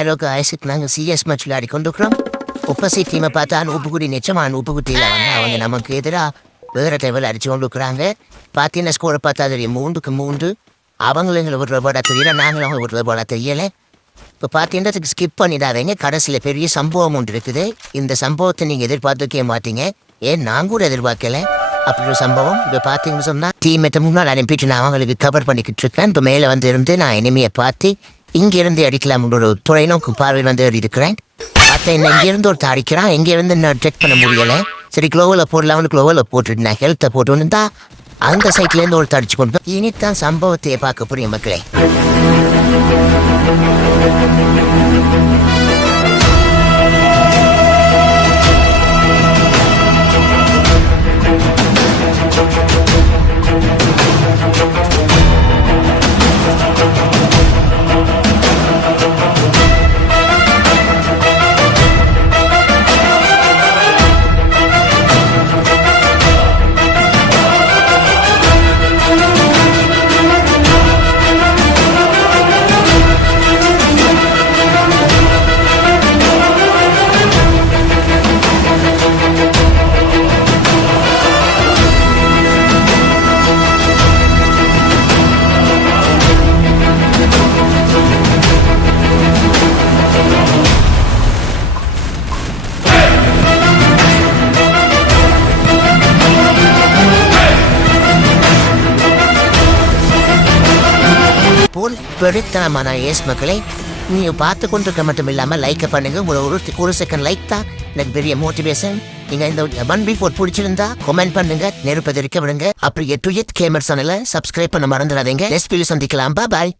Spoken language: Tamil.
ஹலோ காய்ஸ், நாங்கள் சிஎஸ் மேட்ச் விளையாடி கொண்டிருக்கிறோம். ஒப்போசிட் டீமை பார்த்தா உப்புக்குடி நிச்சயமான உப்புக்குட்டியில் வந்து அவங்க நமக்கு எதிராக வேறு லெவல் அடிச்சு கொண்டு இருக்கிறாங்க. பார்த்தீங்கன்னா ஸ்கோரை பார்த்தா தெரியும் 3-3. அவங்களும் எங்களை ஒரு ரூபாய் தெரியல, நாங்களும் அவங்க ஒரு ரூபாய் தெரியலை. இப்போ பார்த்தீங்கன்னா ஸ்கிப் பண்ணிடாதீங்க. கடைசியில் பெரிய சம்பவம் ஒன்று இருக்குது. இந்த சம்பவத்தை நீங்கள் எதிர்பார்த்துக்கே மாட்டீங்க. ஏன் நான் கூட எதிர்பார்க்கல அப்படி ஒரு சம்பவம். இப்போ பார்த்தீங்கன்னு சொன்னால் டீமேட்டை முன்னால் அனுப்பிட்டு நான் அவங்களுக்கு கவர் பண்ணிக்கிட்டு இருக்கேன். இப்போ மேலே வந்து இருந்து நான் இனிமையை பார்த்து இங்கிருந்து அடிக்கலாம் ஒரு தொலைநோக்கு பார்வையில் வந்து இருக்கிறேன். பார்த்தா என்ன இங்கேருந்து ஒருத்தர் அடிக்கிறான், இங்கேருந்து நான் செக் பண்ண முடியலை. சரி க்ளோவில் போடலாம்னு க்ளோவில் போட்டுட்டு நான் ஹெல்த்தை போட்டு இருந்தா அந்த சைட்லேருந்து ஒருத்தர் அடிச்சு கொண்டு இனித்தான் சம்பவத்தையே பார்க்க புரியும் மக்களே. போல் பெருத்தனமான ஏஸ் மக்களை நீங்கள் பார்த்து கொண்டிருக்க மட்டும் இல்லாமல் லைக்கை பண்ணுங்கள். ஒரு செகண்ட் லைக் தான் எனக்கு பெரிய மோட்டிவேஷன். நீங்கள் இந்த 1v4 பிடிச்சிருந்தா கமெண்ட் பண்ணுங்க, நெருப்பதற்க விடுங்க. அப்படி டுயட் கேமர் சேனலை சப்ஸ்கிரைப் பண்ண மறந்துடாதீங்க. நெக்ஸ்ட் வீடியோ சந்திக்கலாம். பாய்.